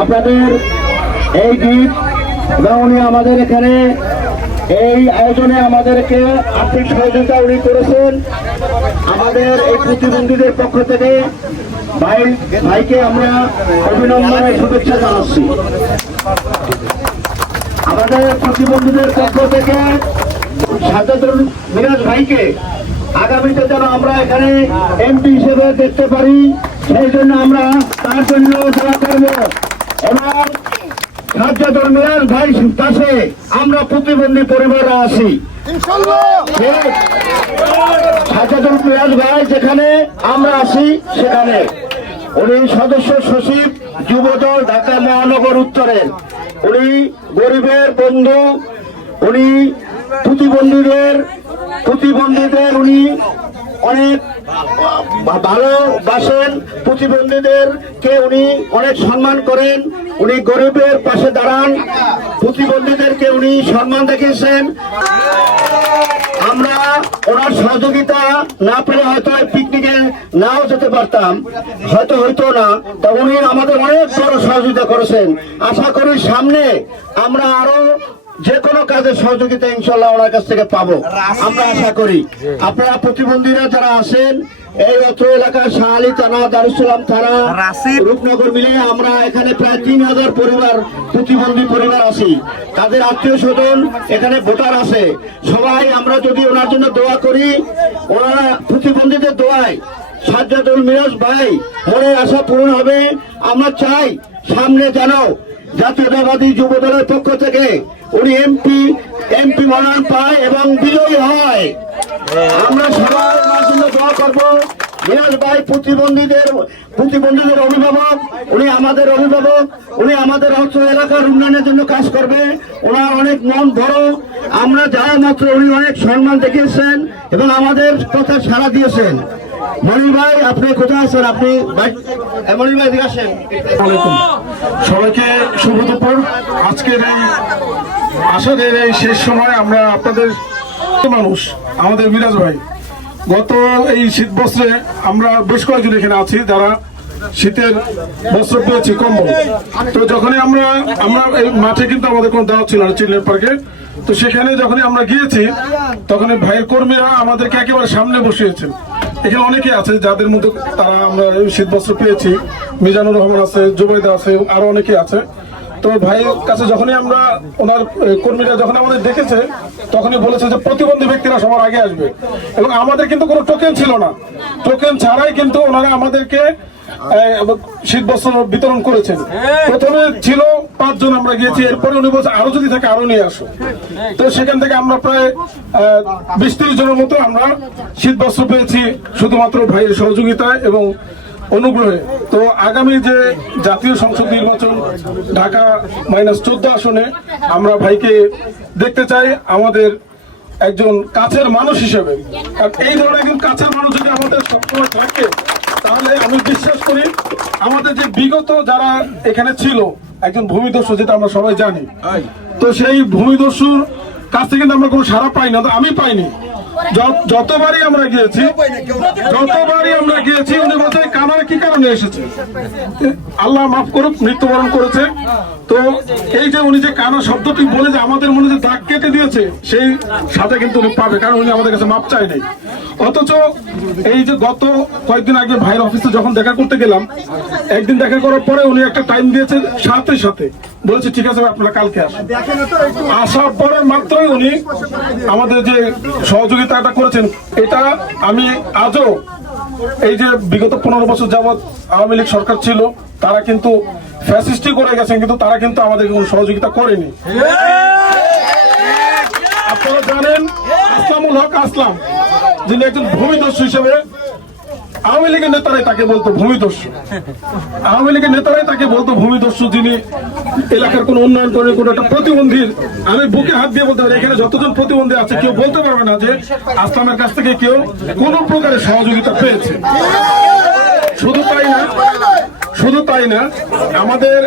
আপনাদের এই গীত উনি আমাদের এখানে। এই আয়োজনে আমাদেরকে আর্থিক সহযোগিতা উনি করেছেন। আমাদের এই প্রতিবন্ধীদের পক্ষ থেকে ভাই, ভাইকে আমরা অভিনন্দনের শুভেচ্ছা জানাচ্ছি। আমাদের প্রতিবন্ধীদের পক্ষ থেকে সাজাদুল মিরাজ ভাইকে আগামীতে যেন আমরা এখানে এমপি হিসেবে দেখতে পারি সেই জন্য আমরা তার জন্য দোয়া করব। এবং সাজ্জাদুল মিরাজ ভাই পাশে আমরা প্রতিবন্ধী পরিবাররা আছি। ঠিক। সাজ্জাদুল মিরাজ ভাই যেখানে আমরা আছি সেখানে। উনি সদস্য সচিব যুবদল ঢাকা মহানগর উত্তরের। উনি গরিবের বন্ধু উনি প্রতিবন্ধীদের প্রতিবন্ধীদের উনি অনেক ভালোবাসেন। প্রতিবন্ধীদের কে উনি অনেক সম্মান করেন। উনি গরিবের পাশে দাঁড়ান। প্রতিবন্ধীদেরকে উনি সম্মান দেখিয়েছেন। আমরা ওনার সহযোগিতা না পেলে হয়তো পিকনিকে নাও যেতে পারতাম। হয়তো হইতো না। তা উনি আমাদের অনেক বড় সহযোগিতা করেছেন। আশা করি সামনে আমরা আরও যে কোনো কাজের সহযোগিতা ইনশাল্লাহ ওনার কাছ থেকে পাবো। আমরা আশা করি। আপনারা প্রতিবন্ধীরা যারা আছেন এই অত্র এলাকার শাহালি থানা দারুসালাম থানা রূপনগর মিলে আমরা এখানে প্রায় তিন হাজার পরিবার প্রতিবন্ধী পরিবার আছি। তাদের আত্মীয় স্বজন এখানে ভোটার আছে। সবাই আমরা যদি ওনার জন্য দোয়া করি ওনারা প্রতিবন্ধীদের দোয়ায় সাজ্জাদুল মিরাজ ভাই মনের আশা পূরণ হবে। আমরা চাই সামনে যেন জাতীয়তাবাদী যুব দলের পক্ষ থেকে উনি এমপি এমপি মনোনয়ন পায় এবং বিজয়ী হয়। আমরা ওনার জন্য দোয়া করব, মিরাজ ভাই প্রতিবন্ধীদের প্রতিবন্ধীদের অভিভাবক, উনি আমাদের অভিভাবক, উনি আমাদের অর্থ এলাকার উন্নয়নের জন্য কাজ করবে। ওনার অনেক মন বড়। আমরা যাওয়া মাত্র উনি অনেক সম্মান দেখিয়েছেন এবং আমাদের কথা সাড়া দিয়েছেন। ভাই আপনি কোথায় আছেন? আপনি মনির ভাই এদিকে আসেন। সবাইকে শুভ দুপুর। আজকের এই আসরের এই শেষ সময় আমরা আপনাদের মানুষ আমাদের মিরাজ ভাই। গত এই শীত বস্ত্রে আমরা বেশ কয়েকজন এখানে আছি যারা শীতের বস্ত্র পেয়েছি কম্বল। তো যখনই আমরা আমরা এই মাঠে কিন্তু আমাদের কোনো দাওয়াত ছিল না চিলড্রেন পার্কে। তো সেখানে যখনই আমরা গিয়েছি তখন ভাইয়ের কর্মীরা আমাদেরকে একেবারে সামনে বসিয়েছেন। এখানে অনেকে আছে যাদের মধ্যে তারা আমরা শীত বস্ত্র পেয়েছি। মিজানুর রহমান আছে জুবেদা আছে আরও অনেকে আছে। তো ভাইয়ের কাছে যখনই আমরা ওনার কর্মীরা যখন আমাদের দেখেছে তখনই বলেছে যে প্রতিবন্ধী ব্যক্তিরা সবার আগে আসবে। এবং আমাদের কিন্তু কোনো টোকেন ছিল না। টোকেন ছাড়াই কিন্তু ওনারা আমাদেরকে শীত বস্ত্র বিতরণ করেছেন। প্রথমে ছিল পাঁচজন আমরা গিয়েছি এরপরে উনি বলছে আরও যদি থাকে আরও নিয়ে আসো। তো সেখান থেকে আমরা প্রায় বিশ ত্রিশ জনের মতো আমরা শীত বস্ত্র পেয়েছি, শুধুমাত্র ভাইয়ের সহযোগিতায় এবং অনুগ্রহে। তো আগামী যে জাতীয় সংসদ নির্বাচন, ঢাকা মাইনাস চোদ্দ আসনে, আমরা ভাইকে দেখতে চাই, আমাদের একজন কাছের মানুষ হিসেবে। এই ধরনের একজন কাছের মানুষ যদি আমাদের সবসময় থাকে তাহলে আমি বিশ্বাস করি আমাদের যে বিগত যারা এখানে ছিল একজন ভূমিদস্যু যেটা আমরা সবাই জানি তো সেই ভূমিদস্যুর কাছ থেকে কিন্তু আমরা কোনো সারা পাই না তো আমি পাইনি। যতবারই আমরা গিয়েছি, যতবারই আমরা গিয়েছি উনি বলছে কানার কি কারণে এসেছে? আল্লাহ মাফ করুক, মৃত্যুবরণ করেছে। তো এই যে উনি যে কানা শব্দটি বলে যে আমাদের মনে যে দাগ কেটে দিয়েছে, সেই সাথে কিন্তু উনি পাবে, কারণ উনি আমাদের কাছে মাপ চাই নাই। অথচ এই যে গত কয়েকদিন আগে ভাইয়ের অফিসে যখন দেখা করতে গেলাম, একদিন দেখা করার পরে উনি একটা টাইম দিয়েছে সাথে সাথে। বলেছে, ঠিক আছে আপনারা কালকে আসুন। আসার পরে মাত্রই উনি আমাদের যে সহযোগিতাটা করেছেন, এটা আমি আজও এই যে বিগত পনেরো বছর যাবৎ আওয়ামী লীগ সরকার ছিল, তারা কিন্তু ফ্যাসিস্টি করে গেছেন, কিন্তু তারা কিন্তু আমাদের কোনো সহযোগিতা করেনি। আপনারা জানেন, আসলামুল হক আসলাম, যিনি একজন ভূমিদস্যু হিসেবে আওয়ামী লীগের নেতারাই তাকে বলতো ভূমিদস্যু। আওয়ামী লীগের নেতারাই তাকে বলতো ভূমিদস্যু, যিনি এলাকার কোন উন্নয়ন করে কোন একটা প্রতিবন্ধীর আমি বুকে হাত দিয়ে বলতে পারি, এখানে যতজন প্রতিবন্ধী আছে, কেউ বলতে পারবে না যে আসলামের কাছ থেকে কেউ কোন প্রকারের সহযোগিতা পেয়েছে। শুধু তাই না, শুধু তাই না, আমাদের